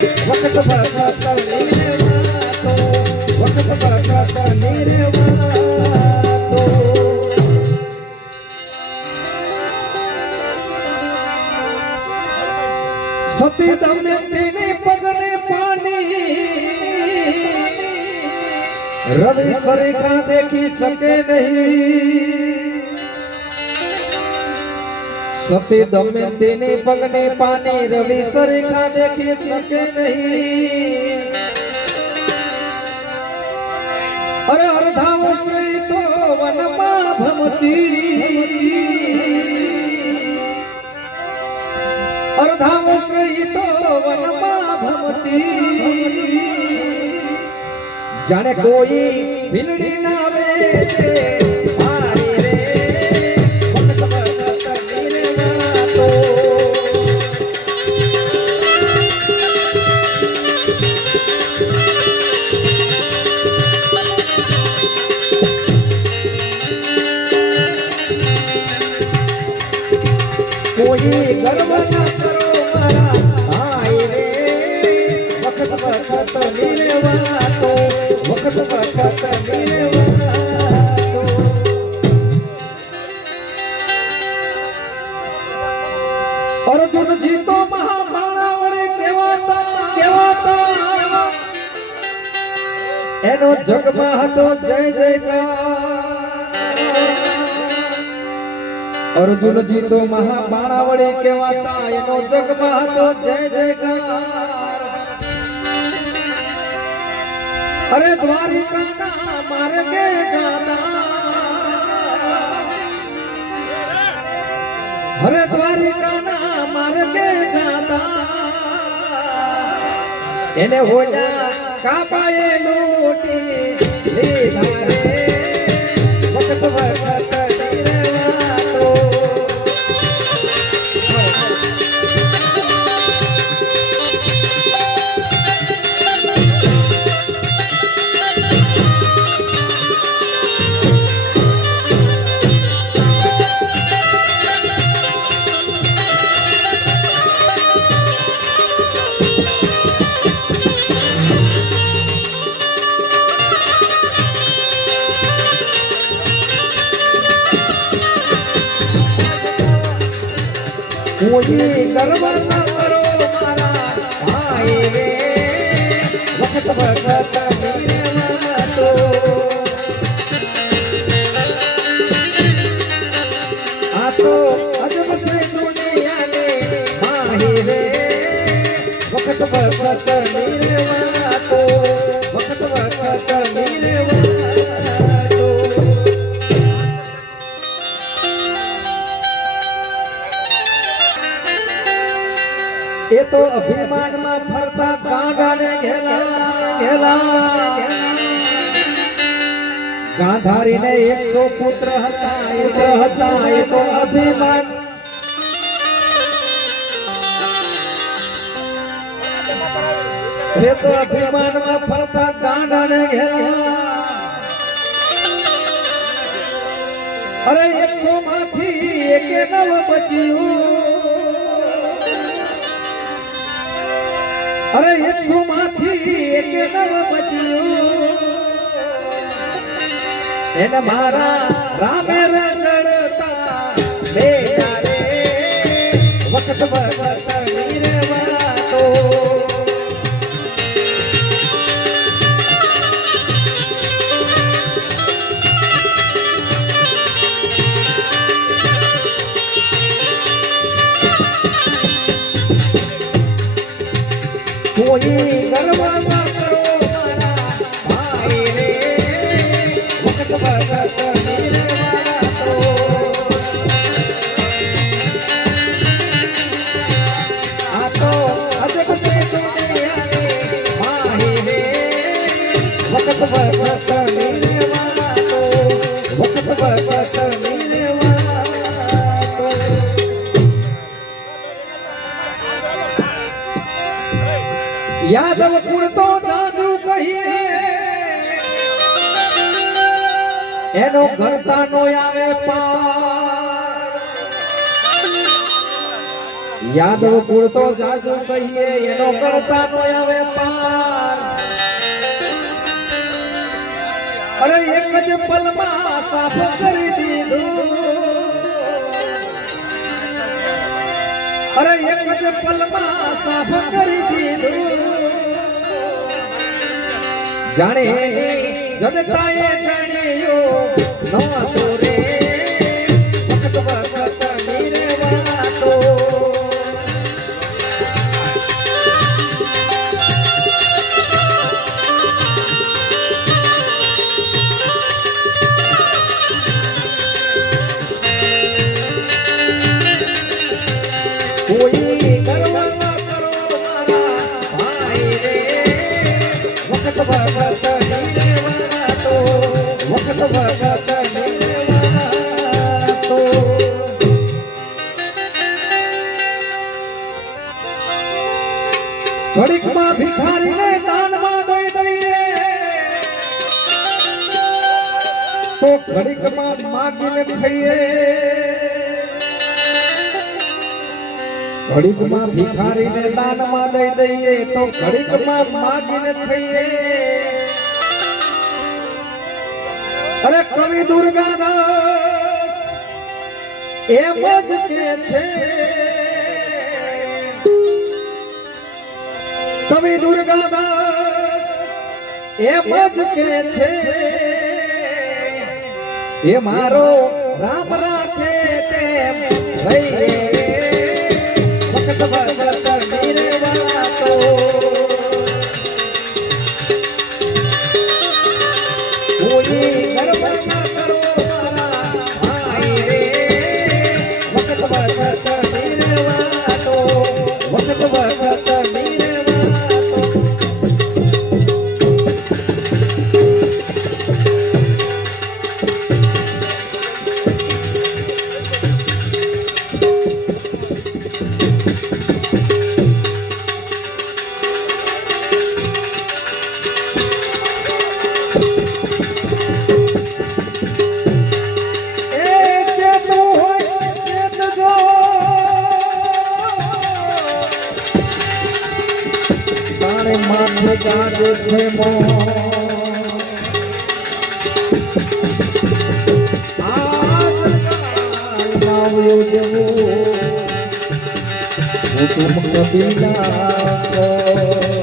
વખત વખત નિર્વાતો વખત વખત નિર્વાતો સતી દમયંતીની પગને પાણી રવિ સરેખા દેખી શકે નહીં સતી દમયંતીની પગને પાણી રવિ સરેખા દેખી શકે નહીં અરે અર્ધાવ સ્ત્રી તો વનમાં ભમતી અર્ધાવ સ્ત્રી તો વનમાં ભમતી જાણે કોઈ ભીલડી ના આવે કોઈ ગર્વ ના કરો મારા ભાઈ રે વખત વખત નિર્વાતો વખત વખત નિર્વાતો અર્જુનજી તો મહાબાણા વડે કહેવાતા એનો જગમાં હતો જય જયકાર અર્જુનજી તો મહાબાણા વડે કહેવાતા એનો જગમાં હતો જય જયકાર અરે દ્વારિકાના માર્ગે જાતા અરે દ્વારિકાના માર્ગે જાતા એને હોજા કાપાએ લૂટી લીધા રે વખત વખત કોઈ ગર્વ ના કરો મારા ભાઈ રે વખત વખત નિર્વાતો આ તો અજબ સે દુનિયાને ભાઈ રે વખત વખત નિર્વાતો વખત વખત નિર્વાતો એ તો અભિમાનમાં ફરતા ગાંડાને ઘેલા ગાંધારીને 100 પુત્ર હતા એ તો અભિમાન એ તો અભિમાનમાં ફરતા ગાંડાને ઘેલા અરે 100 માંથી એકે 9 બચ્યું અરે 100 માંથી એકે 9 બચ્યું એને મારા રામે રગડતા બેટા રે વખત વખત નિર્વાતો કોઈ ગર્વ ના કરો મારા ભાઈ રે વખત વખત નિર્વાતો આ તો અજબ સે દુનિયાને ભાઈ રે વખત વખત નિર્વાતો વખત વખત નિર્વાતો યાદવ કુળ તો જાજુ કહીએ એનો ગણતા નો આવે પાર યાદવ કુળ તો જાજુ કહીએ એનો કરતા નો આવે પાર અરે એક જ પલમાં સાફ કરી દીધું અરે એક જ પલમાં સાફ કરી દીધું જાણે જનતાએ જાણ્યું નહોતું રે વખત વખત નિર્વાતો કોઈ કરવા ન કરો મારા ભાઈ રે વખત વખત નિર્વાતો વખત વખત નિર્વાતો ઘડીકમાં ભિખારીને દાનમાં દઈ દઈએ તો ઘડીકમાં માગીને ખાઈએ ઘડીકમાં ભિખારીને દાનમાં દઈ દઈએ તો ઘડીકમાં માગીને ખાઈએ અરે કવિ દુર્ગાદાસ એમ જ કે છે કવિ દુર્ગાદાસ એમ જ કે છે એ મારો રામ રાખે તેમ રહીએ વખત વખત નિર્વાતો કોઈ ગર્વ ન કરો મારા ભાઈ રે વખત વખત નિર્વાતો વખત વખત નિર્વાતો માથે કાઢે છે આવ્યો જવો કબીલા